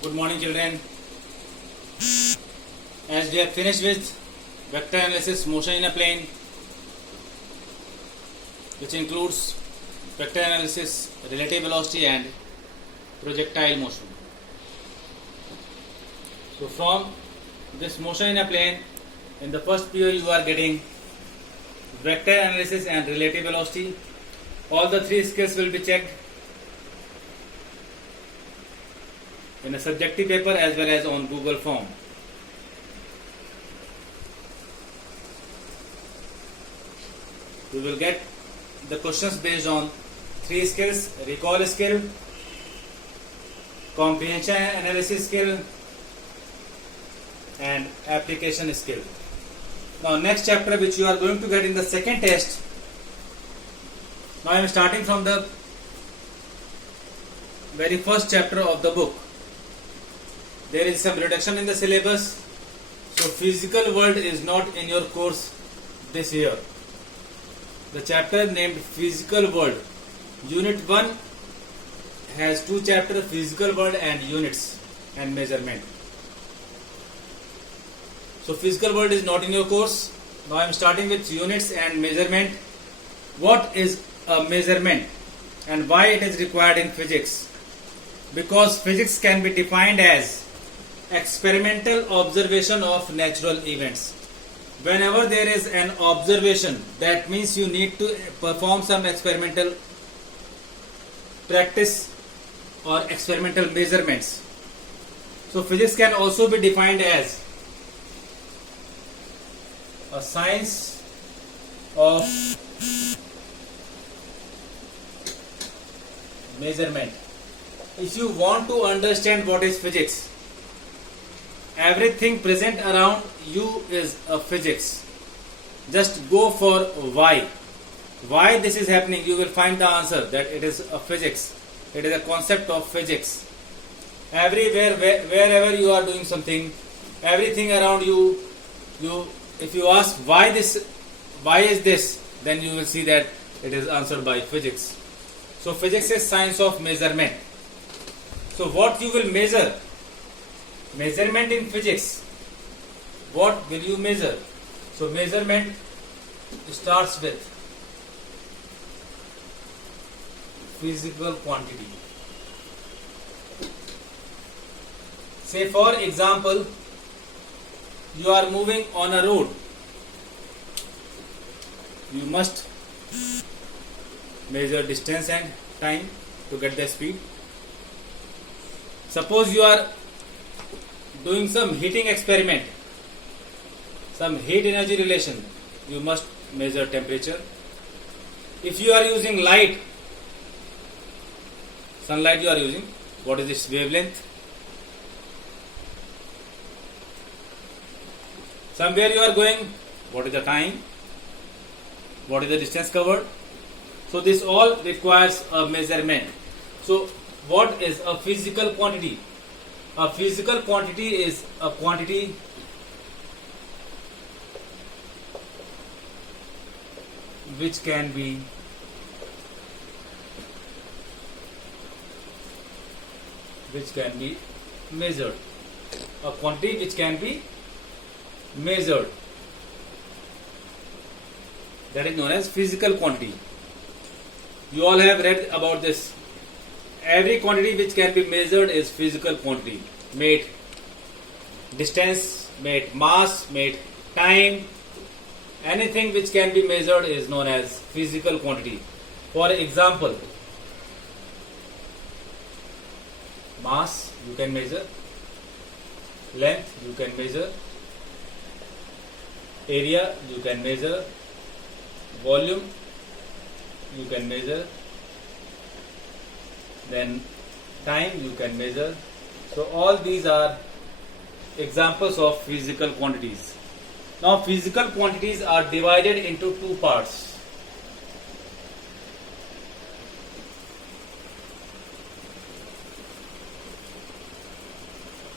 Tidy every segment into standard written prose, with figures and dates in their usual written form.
Good morning, children. As we have finished with vector analysis, motion in a plane, which includes vector analysis, relative velocity and projectile motion. So from this motion in a plane, in the first PO you are getting vector analysis and relative velocity. All the three skills will be checked in a subjective paper as well as on Google form. You will get the questions based on three skills: recall skill, comprehension analysis skill and application skill. Now next chapter which you are going to get in the second test. Now I am starting from the very first chapter of the book. There is some reduction in the syllabus, so physical world is not in your course this year. The chapter named Physical World, Unit 1 has two chapters: Physical World and Units and Measurement. So Physical World is not in your course. Now I am starting with Units and Measurement. What is a measurement and why it is required in physics? Because physics can be defined as experimental observation of natural events. Whenever there is an observation, that means you need to perform some experimental practice or experimental measurements. So physics can also be defined as a science of measurement. If you want to understand what is physics, everything present around you is a physics. Just go for why. Why this is happening, you will find the answer that it is a physics. It is a concept of physics. Everywhere, wherever you are doing something, everything around you, if you ask why is this, then you will see that it is answered by physics. So physics is science of measurement. So what you will measure? Measurement in physics. What will you measure? So measurement starts with physical quantity. Say for example, you are moving on a road. You must measure distance and time to get the speed. Suppose you are doing some heating experiment, some heat energy relation, you must measure temperature. If you are using light, sunlight you are using, what is its wavelength? Somewhere you are going, what is the time? What is the distance covered? So this all requires a measurement. So what is a physical quantity? A physical quantity is a quantity which can be measured. A quantity which can be measured. That is known as physical quantity. You all have read about this. Every quantity which can be measured is physical quantity. Made distance, made mass, made time. Anything which can be measured is known as physical quantity. For example, mass you can measure, length you can measure, area you can measure, volume you can measure, then time you can measure. So all these are examples of physical quantities. Now physical quantities are divided into two parts.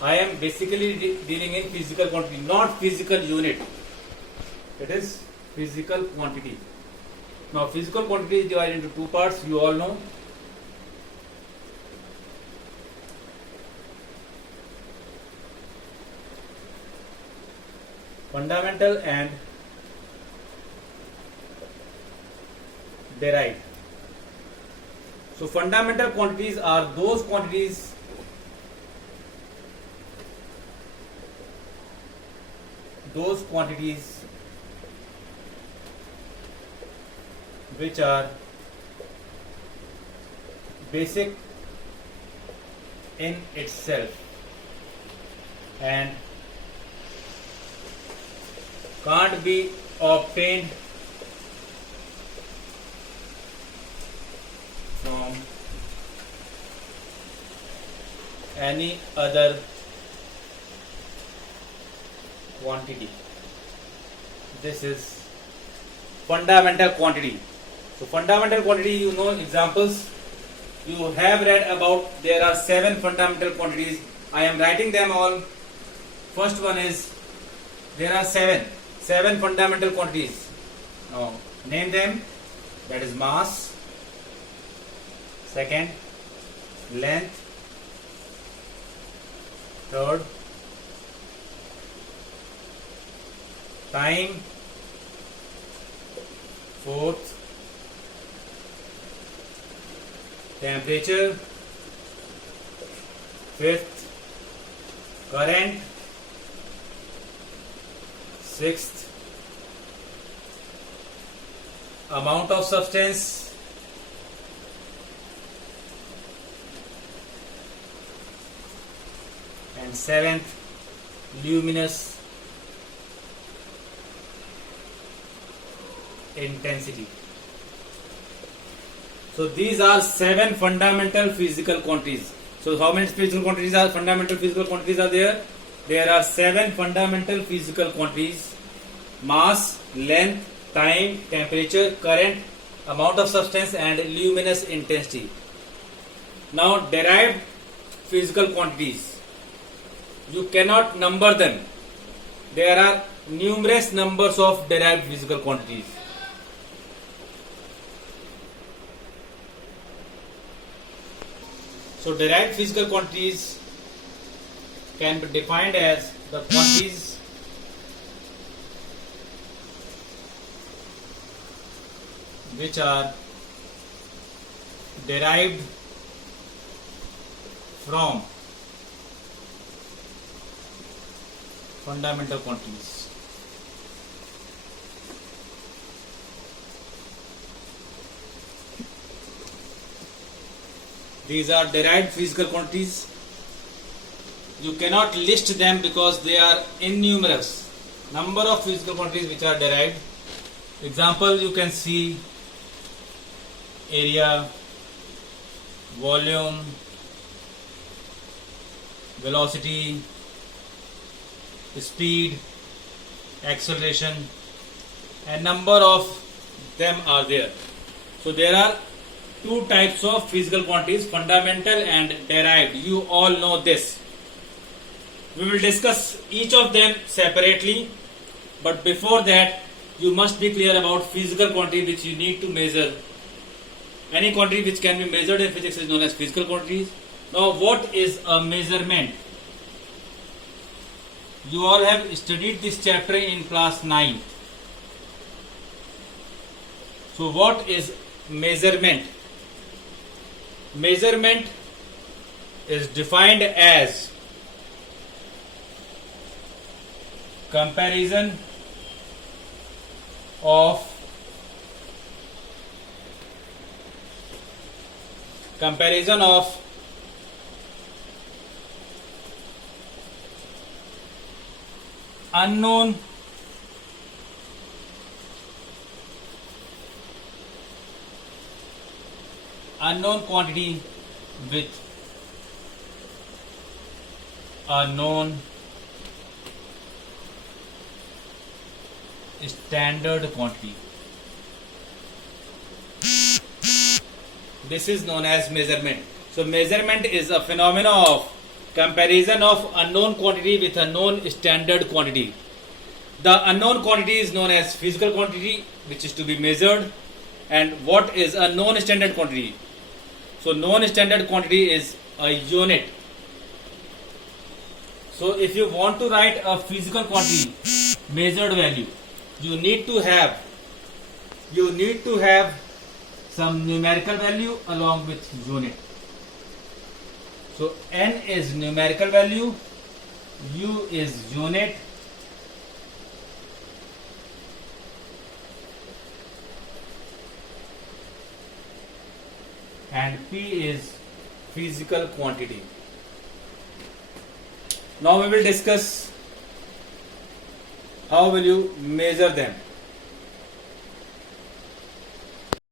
I am basically dealing in physical quantity, not physical unit. It is physical quantity. Now physical quantity is divided into two parts, you all know. Fundamental and derived. So fundamental quantities are those quantities which are basic in itself and can't be obtained from any other quantity. This is fundamental quantity. So fundamental quantity, you know examples. You have read about there are 7 fundamental quantities. I am writing them all. First one is there are 7 fundamental quantities. Now name them. That is mass. Second, length. Third, time. Fourth, temperature. Fifth, current. Sixth, amount of substance. And seventh, luminous intensity. So these are 7 fundamental physical quantities. So how many fundamental physical quantities are there? There are 7 fundamental physical quantities: mass, length, time, temperature, current, amount of substance, and luminous intensity. Now derived physical quantities. You cannot number them. There are numerous numbers of derived physical quantities. So derived physical quantities can be defined as the quantities which are derived from fundamental quantities. These are derived physical quantities. You cannot list them because they are innumerous. Number of physical quantities which are derived. Example, you can see area, volume, velocity, speed, acceleration, and number of them are there. So there are 2 types of physical quantities, fundamental and derived. You all know this. We will discuss each of them separately, but before that you must be clear about physical quantity which you need to measure. Any quantity which can be measured in physics is known as physical quantities. Now what is a measurement? You all have studied this chapter in class 9. So what is measurement? Measurement is defined as comparison of unknown quantity with a known standard quantity. This is known as measurement. So measurement is a phenomenon of comparison of unknown quantity with a known standard quantity. The unknown quantity is known as physical quantity, which is to be measured. And what is a known standard quantity? So known standard quantity is a unit. So if you want to write a physical quantity, measured value. You need to have some numerical value along with unit. So n is numerical value, u is unit, and p is physical quantity. Now we will discuss how will you measure them.